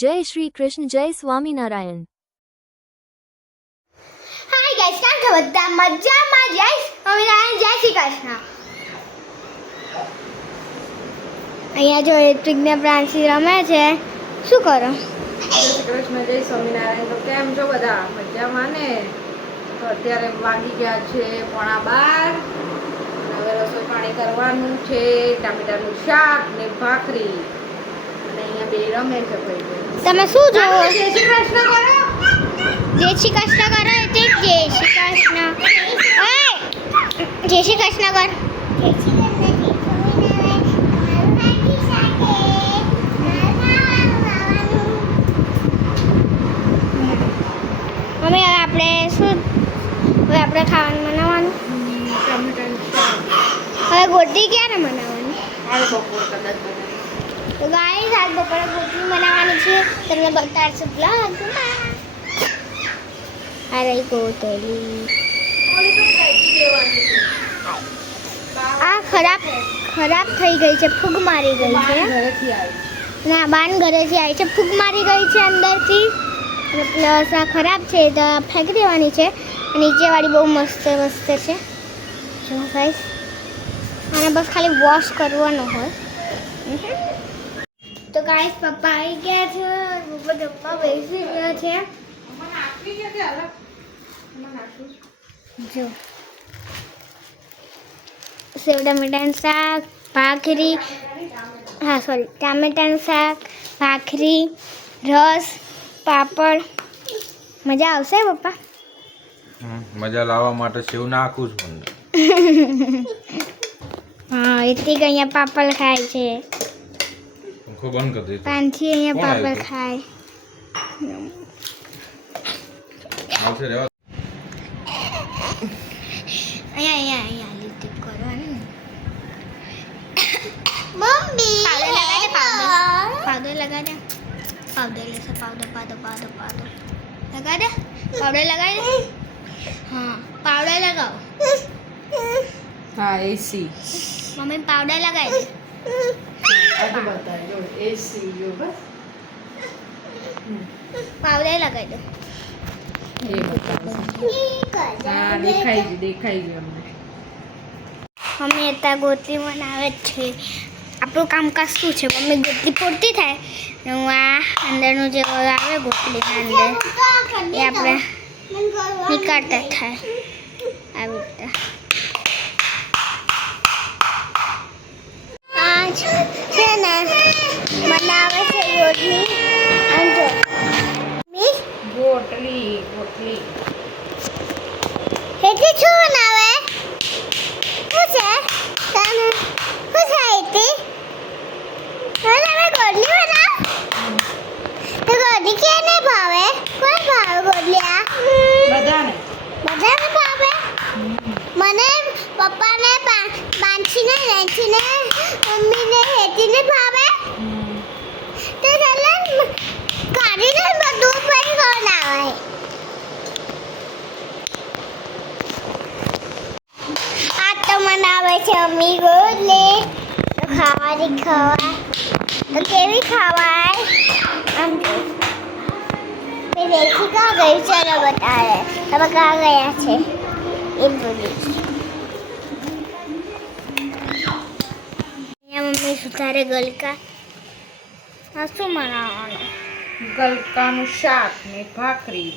જય શ્રી કૃષ્ણ, જય Swaminarayan. Hi guys, કેમ છો બધા? મજામાં? જય સ્વામિનારાયણ, જય શ્રી કૃષ્ણ. અહીંયા જો ઋત્વિકને પ્રાંસી રમે છે. શું કરો? જય શ્રી કૃષ્ણ, જય સ્વામિનારાયણ. તો કેમ છો બધા? મજામાં ને? તો અત્યારે વાગી ગયા છે 12:30. હવે રસોઈ પાણી કરવાનું છે. ટામેટાનું શાક ને ભાખરી. અને અહીંયા બે રમે છે ભાઈ. તમે શું જોવો? જય શ્રી કૃષ્ણ કરો. જય શ્રી કૃષ્ણ કરો એટલે જય શ્રી કૃષ્ણ. ઓય! જય શ્રી કૃષ્ણ કર. મમ્મી હવે આપણે શું ખાવાનું બનાવવાનું? ટામેટાનું શાક. હવે ગોટી ક્યારે બનાવવાની? કાલે બપોર કદાચ બનાવીએ. તો ગાઈસ આજ બપોરે ગોટી બનાવવાની છે. તમને બતાડશું બ્લોગમાં. આ રહી ગોટલી. ઓલી તો ફેંકી દેવાની છે. આ ખરાબ થઈ ગઈ છે. ફૂગ મારી ગઈ બહાર છે. ઘરેથી આવી. ના, બાન ઘરેથી આવી છે. ફૂગ મારી ગઈ છે અંદરથી. અને પ્લસ આ ખરાબ છે તો ફેંકી દેવાની છે. નીચેવાળી બહુ મસ્ત છે. જો ગાઈસ, આને બસ ખાલી વોશ કરવાનો હોય. તો ગાઈસ પપ્પા આવી ગયા છે. પપ્પા જમવા બેસી ગયા છે. મને આપી છે કે અલગ? મને આપી. જો સેવ ટમેટાનું શાક, ભાખરી, ટામેટાનું શાક, ભાખરી, રસ, પાપડ. મજા આવશે પપ્પા? મજા લાવવા માટે સેવ નાખું છું. હા, એથી અહીંયા પાપડ ખાય છે. પંખો બંધ કરી દે. પાનથી અહીંયા કોણ પાપડ આવ્યું? ખાય. આવશે રેવા. અહીંયા લીટી કરવાની. મમ્મી પાવડર લગા દે. પાવડર લેશે. પાવડર લગા દે. પાવડર લગાવી દે. હા, પાવડર લગાવો. હા, એસી. મમ્મી પાવડર લગાવી દે. આજે બતાવી જો એસી જો બસ. પાવડર લગાવી દો. એ બતાવો. હા, દેખાઈ ગયું અમને. મમ્મી અત્યારે ગોટલી બનાવે જ છે. આપણું કામકાજ શું છે? મમ્મી ગોટલી પૂરતી થાય ને હું આ અંદરનું જે આવે ગોટલીના અંદર એ આપણે નીકાળતા થાય આવી રીતે. આ છે ને બનાવે છે ગોટલી. અંજો ગોટલી હેતી શું બનાવે? શું છે? તને શું છે હેતી? હવે ગોટલી બનાવ. તો ગોટલી કેને ભાવે? કોણ ભાવે ગોટલી? આ બધાને બધાને ભાવે. મને પપ્પાને પાંચીને રેંચીને મમ્મીને હેતીને ભાવે. તો ચાલે કાઢીને બધું પછી બનાવાય. આ તો બનાવે છે મમ્મી ગોટલી. તો ખાવાની ખવાય તો કેવી ખવાય? આમ મેં રેસી કા ગઈ છે ને બતાવે. તમે કાં ગયા છે એ બોલી. અહીંયા મમ્મી સુધારે ગલકા. આ શું બનાવવાનું? ગલકાનું શાક ને ભાખરી.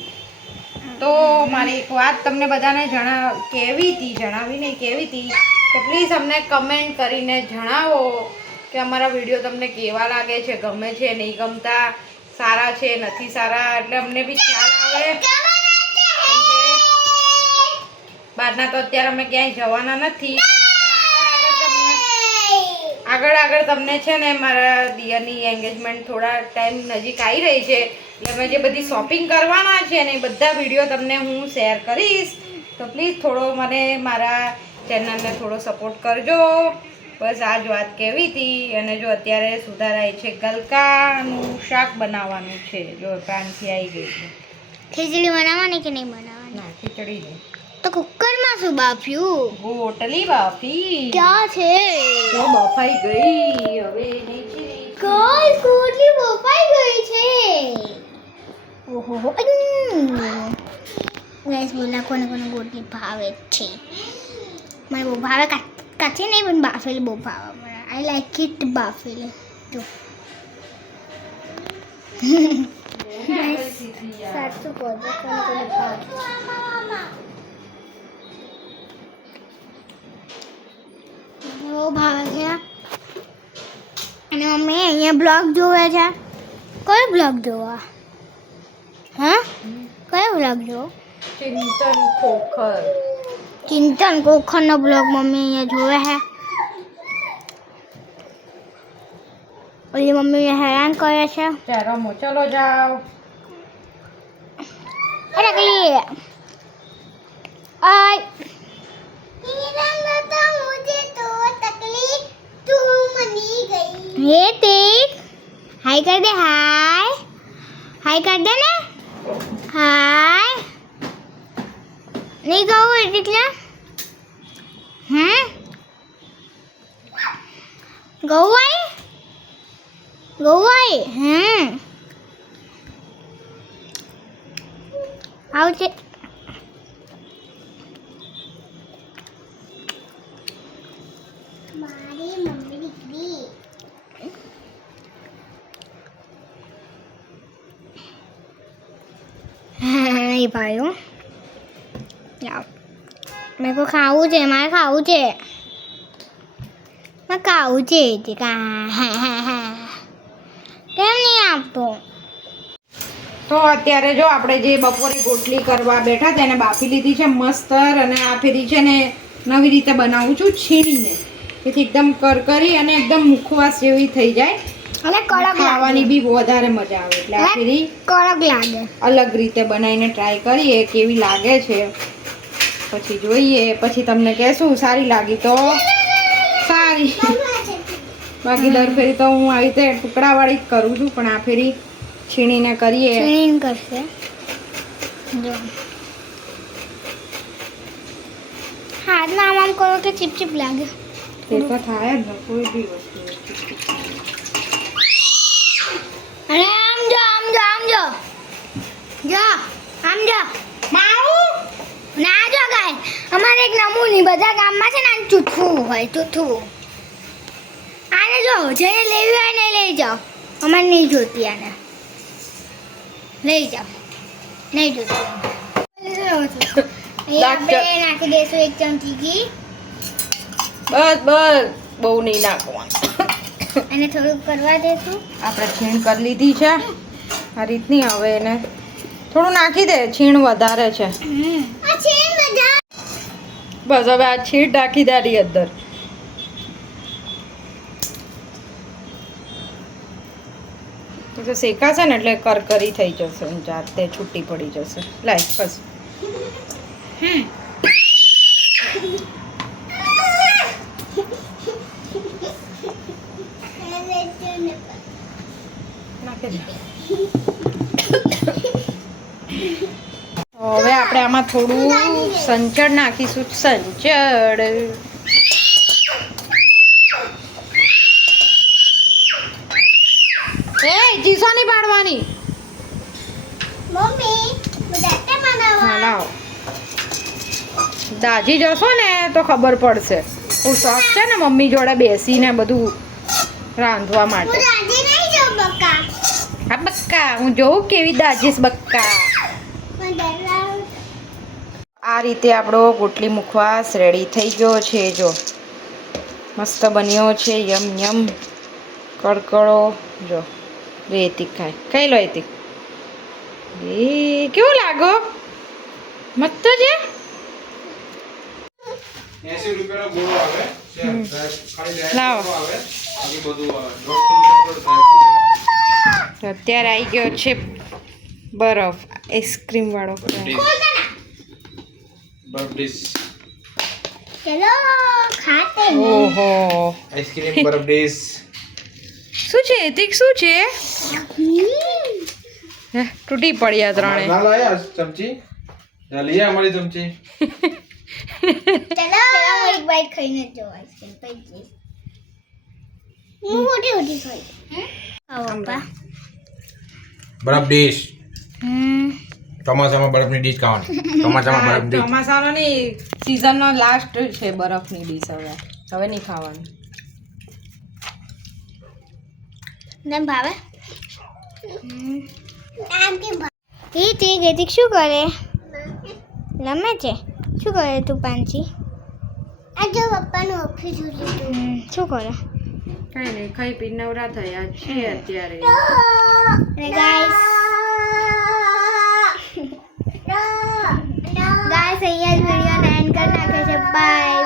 તો મારે એક વાત તમને બધાને કેવી હતી તો પ્લીઝ અમને કમેન્ટ કરીને જણાવો કે અમારા વિડીયો તમને કેવા લાગે છે, ગમે છે, નહીં ગમતા, સારા છે, નથી સારા, એટલે અમને બી ખ્યાલ આવે. બહારના તો અત્યારે અમે ક્યાંય જવાના નથી. આગળ તમને છે ને મારા દિયરની એન્ગેજમેન્ટ થોડા ટાઈમ નજીક આવી રહી છે એટલે અમે જે બધી શોપિંગ કરવાના છે ને એ બધા વિડીયો તમને હું શેર કરીશ. તો પ્લીઝ થોડો મને મારા ચેનલને થોડો સપોર્ટ કરજો. બસ આ જ વાત કહેવી હતી. અને જો અત્યારે સુધારાય છે ગલકાનું શાક બનાવવાનું છે. જો પ્રાંસી આવી ગઈ છે. ખીચડી બનાવવાની કે નહીં બનાવવાની? ના, ખીચડી નહીં. તો કુકરમાં શું બાફ્યું? ગોટલી બાફી. ક્યાં છે? તો બફાઈ ગઈ હવે નહીં છે. ગાઈસ ગોટલી બફાઈ ગઈ છે. ઓહો ગેસ બોલા કોને કોને ગોટલી ભાવે છે મને બહુ ભાવે કાચી નહીં પણ બાફેલી બહુ ભાવે મને આઈ લાઈક ઇટ બાફેલી જો સાચું કહો છો કોને કોને ભાવે બહુ ભાવે છે અને મમ્મી અહીંયા બ્લોગ જોવે છે કયો બ્લોગ જોવા હા કયો બ્લોગ જોવો ચિંતન ખોખર. ચિંતન કોખરનો બ્લોગ મમ્મી અહીંયા જોવે છે ઓલી મમ્મી હેરાન કરે છે ચાલો રમો, ચલો જાઓ. અરે કલી આય ये देख हाय कर दे हाय हाय कर दे ना हाय नहीं कहो दिखला गौवाई आओ चे मारी मम्मी दिखली नहीं पायो जाओ मेरे को खाऊं છે મારે ખાવું છે मैं खाऊं છે કેમ નહીં આપતો તો અત્યારે જો આપણે જે બપોરે ગોટલી કરવા બેઠા હતા એને બાફી લીધી છે મસ્ત અને આ ફેરી છે ને નવી રીતે બનાવું છું છીણીને જેથી એકદમ કરકરી અને એકદમ મુખવાસ જેવી થઈ જાય અને કડક ખાવાની બી વધારે મજા આવે એટલે આ ફેરી કડક લાગે અલગ રીતે બનાવીને ટ્રાય કરીએ કેવી લાગે છે પછી જોઈએ પછી તમને કહેશું સારી લાગી તો સારી બાકી દર ફેરી તો હું આવી રીતે ટુકડાવાળી જ કરું છું પણ આ ફેરી છીણીને કરીએ છીણીને કરશે જો હાથમાં આમ કરો કે ચીપ લાગે તે તો થાય જ ને કોઈ બી વસ્તુ અરે આમ જો માઉ ના જો ગાય અમારે એક નમૂની બધા ગામમાં છે ને આને ચૂથવું હોય ચૂથવું આને જો જેને લેવી હોય ને લઈ જાઓ અમારે નહીં જોતી આને લઈ જાઓ નહીં જોતી આપણે નાખી દઈશું એક ચમચી ઘી બસ બહુ નહીં નાખવાનું અને થોડુંક કરવા દઈશું આપણે છીણ કરી લીધી છે આ રીતની હવે એને થોડું નાખી દે છીણ વધારે છે બસ હવે આ છીણ નાખી દાડી અંદર તો શેકાશે ને એટલે કરકરી થઈ જશે જાતે છૂટી પડી જશે લાઈક બસ નાખી દે હવે આપણે આમાં થોડું સંચળ નાખીશું સંચળ એ ચીસો નહીં પાડવાની મમ્મી બટાટા બનાવવા હા લાવો દાજી જશો ને તો ખબર પડશે હું શોખ છે ને મમ્મી જોડે બેસીને બધું રાંધવા માટે રાજી નહીં જો બકા હા બક્કા હું જોઉં કેવી દાજીશ બક્કા આ રીતે આપણો ગોટલી મુખવાસ રેડી થઈ ગયો છે જો મસ્ત બન્યો છે યમ યમ કડકડો જો રેતી ખાઈ લો એતી એ કેવું લાગો મસ્ત છે 80 રૂપિયાનો ગોળો આવે છે ખાલી લાવો. આવે બાકી બધું આવે 150 રૂપિયા તો અત્યારે આવી ગયો છે બરફ આઈસ્ક્રીમ વાળો બરફ ચલો ખાતે हैं ઓહો આઈસ્ક્રીમ બરફ ડીશ શું છે એતિક શું છે હે, તૂટી પડ્યા ત્રણે ના લાયા ચમચી ના લીયા અમારી ચમચી ચલો હું એક બાઈટ ખાઈને જ જાઉં આઈસ્ક્રીમ પછી હું મોટી ખાઈ આવો પપ્પા બરફ ડીશ હમ ચોમાસામાં બરફની ડીશ ખાવાની ચોમાસામાં બરફની ડીશ ચોમાસાનો નહીં સીઝનનો લાસ્ટ છે બરફની ડીશ હવે નહીં ખાવાની ને ભાવે એ તે ગેતિક શું કરે રમે છે શું કરે તું પાંચી આ જો પપ્પાનું ઓફિસ શું કરે કઈ નહીં ખાઈ પી નવરા થયા છે અત્યારે ગાઈસ અહીંયા જ વિડીયો એન્ડ કરી નાખે છે બાય